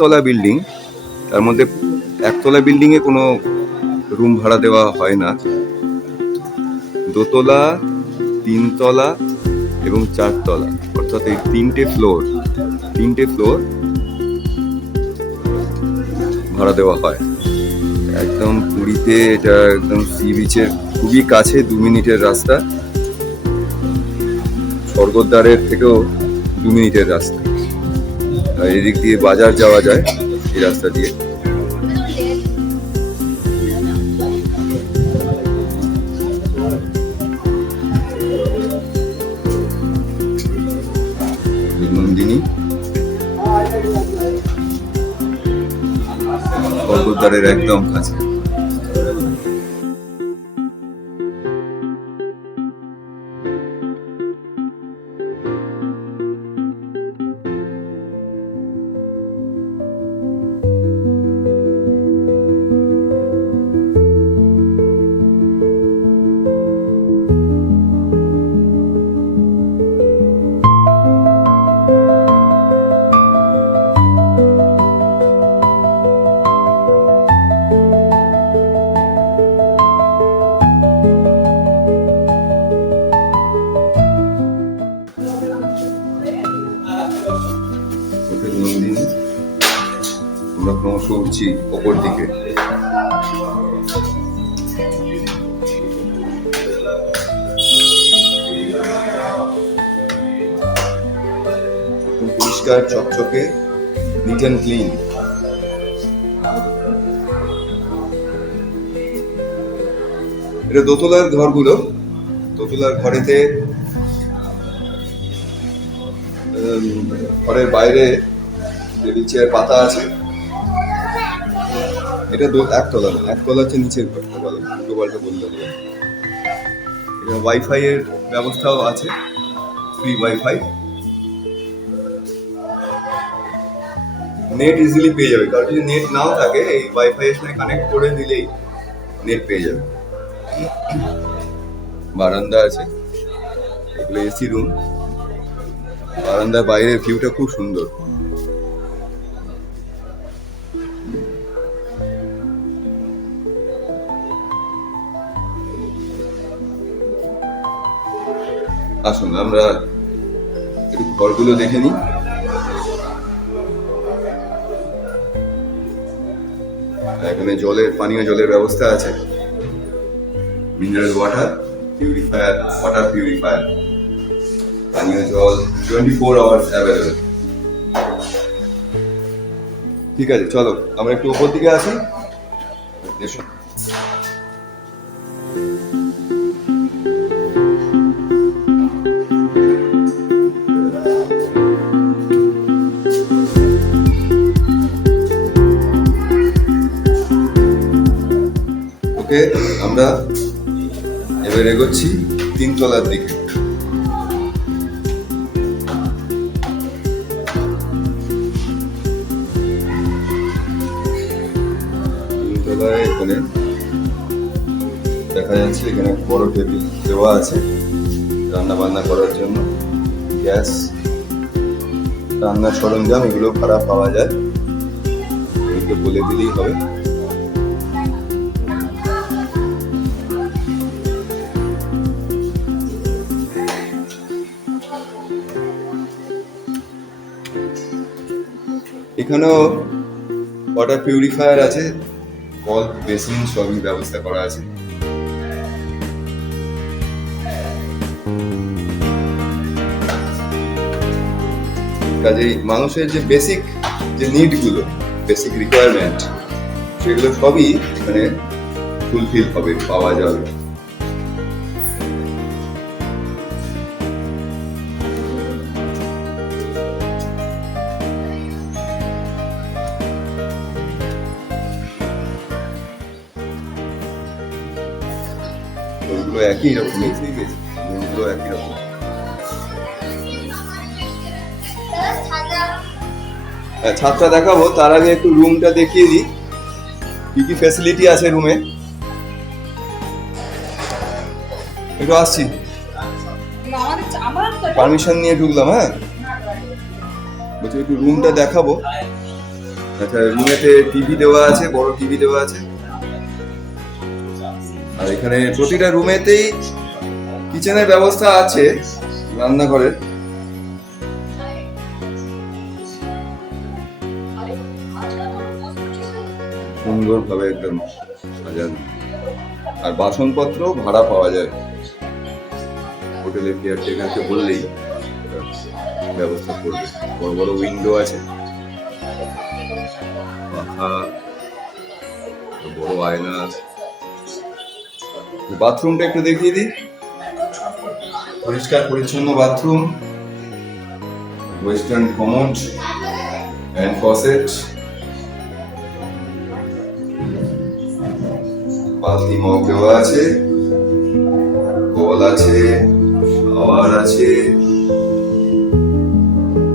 5 তলা বিল্ডিং, তার মধ্যে 1তলা বিল্ডিংয়ে কোনো রুম ভাড়া দেওয়া হয় না। 2তলা, 3তলা এবং 4তলা, অর্থাৎ এই 3টে ফ্লোর ভাড়া দেওয়া হয়। একদম পুরীতে এটা একদম সি বিচের খুবই কাছে, 2 মিনিটের রাস্তা। স্বর্গদ্বারের থেকেও 2 মিনিটের রাস্তা। আর এদিক দিয়ে বাজার যাওয়া যায় এই রাস্তা দিয়ে। নন্দিনী স্বর্গদ্বারের একদম কাছে। নন্দিনী, আমরা ক্রমশ উঠছি ওপর দিকে। পরিষ্কার চকচকে, নিট অ্যান্ড ক্লিন। এটা দোতলার ঘরগুলো। দোতলার ঘরেতে ঘরের বাইরে টেবিল চেয়ার পাতা আছে। এটা 1তলা না, 1তলা হচ্ছে নিচের ঘরটা, বলো উল্টো পাল্টা বললে। এটা ওয়াইফাই এর ব্যবস্থাও আছে, ফ্রি ওয়াইফাই। নেট ইজিলি পেয়ে যাবে, কারণ যদি নেট নাও থাকে এই ওয়াইফাই এর সঙ্গে কানেক্ট করে দিলেই নেট পেয়ে যাবে। বারান্দা আছে, এগুলো এসি রুম। বারান্দার বাইরের ভিউটা খুব সুন্দর। আসুন আমরা একটু ঘরগুলো দেখে নিই। এখানে পানীয় জলের ব্যবস্থা আছে, মিনারেল ওয়াটার পিউরিফায়ার, পানীয় জল 24 আওয়ার্স অ্যাভেলেবেল। ঠিক আছে, চলো আমরা একটু উপর দিকে আসি। এসো। ওকে, আমরা এবার এগোচ্ছি 3তলার দিকে। এখানে দেখা যাচ্ছে এখানে বড় টেবিল দেওয়া আছে রান্না বান্না করার জন্য। গ্যাস, রান্নার সরঞ্জাম এগুলো ভাড়া পাওয়া যায়, এগুলো বলে দিলেই হবে। এখানেও ওয়াটার পিউরিফায়ার আছে, কল, বেসিন সবই ব্যবস্থা করা আছে। কাজেই মানুষের যে বেসিক নিডগুলো, বেসিক রিকোয়ারমেন্ট, সেগুলো সবই এখানে ফুলফিল হবে, পাওয়া যাবে। ওগুলো একই রকম, ওগুলো একই রকম। ছাদটা দেখাবো, তার আগে একটু রুমটা দেখিয়ে দিই, কি কি ফ্যাসিলিটি আছে রুমে। একটু আসছি, পারমিশন নিয়ে ঢুকলাম। হ্যাঁ, বলছি একটু রুমটা দেখাবো। আচ্ছা, রুমেতে টিভি দেওয়া আছে, বড় টিভি দেওয়া আছে। আর এখানে প্রতিটা রুমেতেই কিচেনের ব্যবস্থা আছে, রান্নাঘরের। সুন্দরভাবে একদম সাজানো। আর বাসনপত্র ভাড়া পাওয়া যায়, হোটেলের কেয়ারটেকারকে বললেই ব্যবস্থা করবে। বড় বড় উইন্ডো আছে, পাখা, বড় আয়না। বাথরুমটা একটু দেখিয়ে দিই। পরিষ্কার পরিচ্ছন্ন bathroom, western commode and faucet, বালতি মগ দেওয়া আছে, কল আছে, শাওয়ার আছে,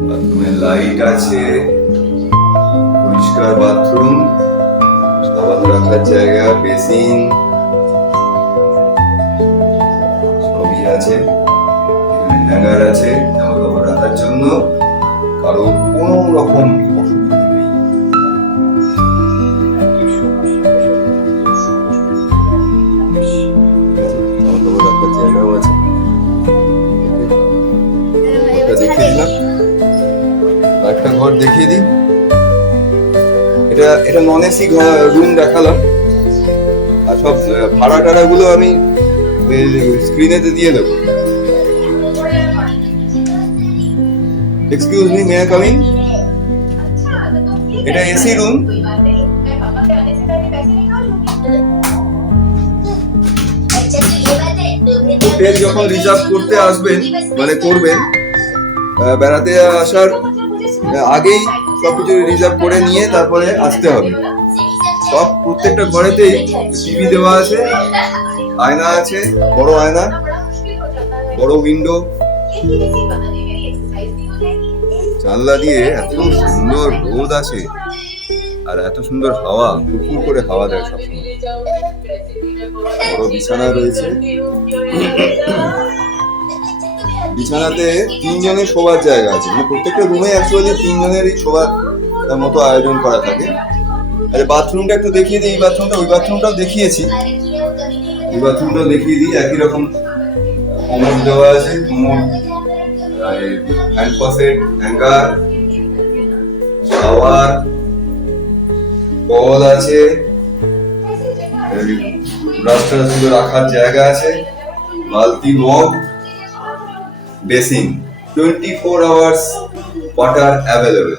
বাথরুমে লাইট আছে, পরিষ্কার বাথরুম, সাবান রাখার জায়গা, বেসিন সবই আছে। এখানে হ্যাঙ্গার আছে জামা কাপড় রাখার জন্য, কারো কোনো রকম অসুবিধা নেই। জামা কাপড় রাখার জায়গাও আছে। দেখিয়ে দিলাম, একটা ঘর দেখিয়ে দিই। এটা নন এসি রুম দেখালাম, আর সব ভাড়া টাড়া গুলো আমি স্ক্রিনেতে দিয়ে দেবো। Excuse me, may I come in? এটা এসি রুম। হোটেল যখন রিজার্ভ করতে আসবেন, মানে করবেন, বেড়াতে আসার আগেই সবকিছু রিজার্ভ করে নিয়ে তারপরে আসতে হবে। সব প্রত্যেকটা ঘরেতেই টিভি দেওয়া আছে, আয়না আছে, বড় আয়না, বড় উইন্ডো, জানলা দিয়ে এত সুন্দর রোদ আসে আর এত সুন্দর হাওয়া, ফুরফুর করে হাওয়া দেয় সবসময়। বড় বিছানা রয়েছে, বিছানাতে 3 জনের শোবার জায়গা আছে। মানে প্রত্যেকটা রুমে অ্যাকচুয়ালি 3 জনেরই শোবার মতো আয়োজন করা থাকে। আর বাথরুমটা একটু দেখিয়ে দিই। এই বাথরুমটা, ওই বাথরুমটাও দেখিয়েছি, এই বাথরুমটাও দেখিয়ে দিই। একই রকম কমোড দেওয়া আছে, commode, hand faucet, hanger, shower, কল আছে, ব্রাশটা শুধু রাখার জায়গা আছে, বালতি, mug, basin, 24 hours water available.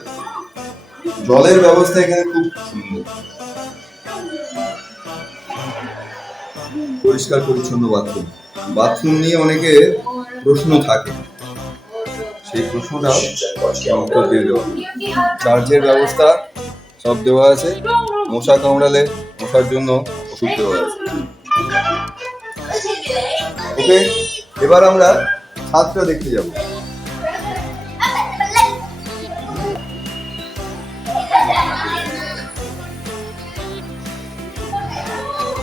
জলের ব্যবস্থা এখানে খুব সুন্দর, পরিষ্কার পরিচ্ছন্ন বাথরুম। বাথরুম নিয়ে অনেকে প্রশ্ন থাকে, সেই প্রশ্নটাও উত্তর দিয়ে দেওয়া। চার্জের ব্যবস্থা সব দেওয়া আছে, মশা কামড়ালে মশার জন্য ওষুধ দেওয়া আছে। ওকে, এবার আমরা ছাদটা দেখতে যাব।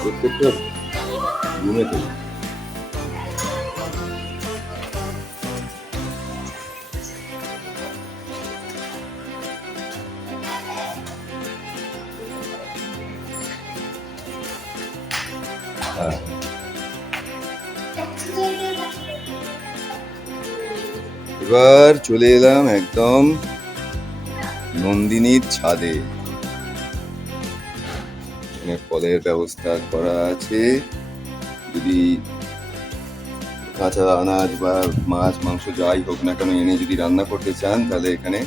প্রত্যেকটা রুমে থেকে এবার চলে এলাম একদম নন্দিনীর ছাদে। এখানে ফলের ব্যবস্থা করা আছে, যদি কাঁচা আনাজ বা মাছ মাংস যাই হোক না কেন এনে যদি রান্না করতে চান, তাহলে এখানে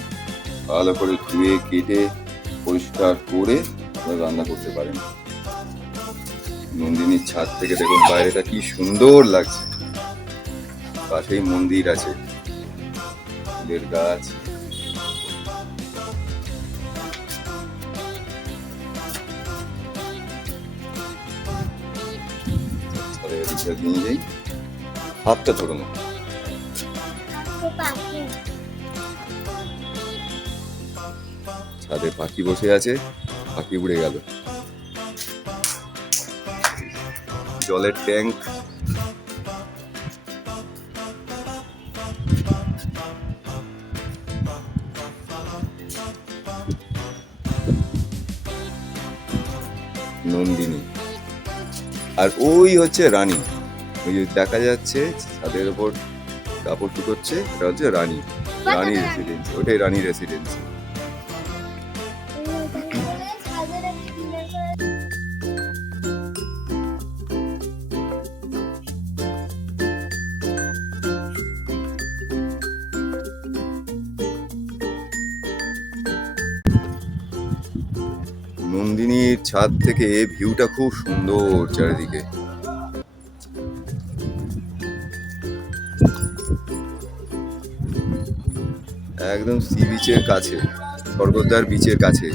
ভালো করে ধুয়ে কেটে পরিষ্কার করে আপনারা রান্না করতে পারেন। নন্দিনীর ছাদ থেকে দেখুন বাইরেটা কি সুন্দর লাগছে। পাশেই মন্দির আছে, ফুলের গাছ, নিয়ে যাই। হাতটা ধরো না। ছাদে পাখি বসে আছে, পাখি উড়ে গেল। জলের ট্যাঙ্ক, নন্দিনী। আর ওই হচ্ছে রানী, ওই যে দেখা যাচ্ছে ছাদের ওপর কাপড় শুকোচ্ছে, এটা হচ্ছে রানী। রানী রেসিডেন্সি, ওটাই রানী রেসিডেন্সি। নন্দিনীর ছাদ থেকে ভিউটা খুব সুন্দর চারিদিকে। একদম সি বিচের কাছে, স্বর্গদ্বার বিচের কাছে,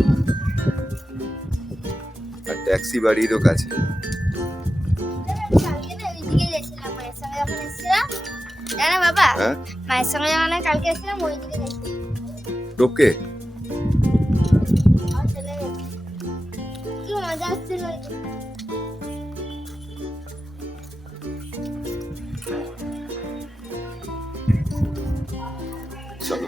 আর ট্যাক্সি বাড়িরও কাছে। বাবা হ্যাঁ, মায়ের সঙ্গে যখন কালকে এসেছিলাম ওইদিকে গেছিলাম। টোপকে কি মজা আসছিল চলো।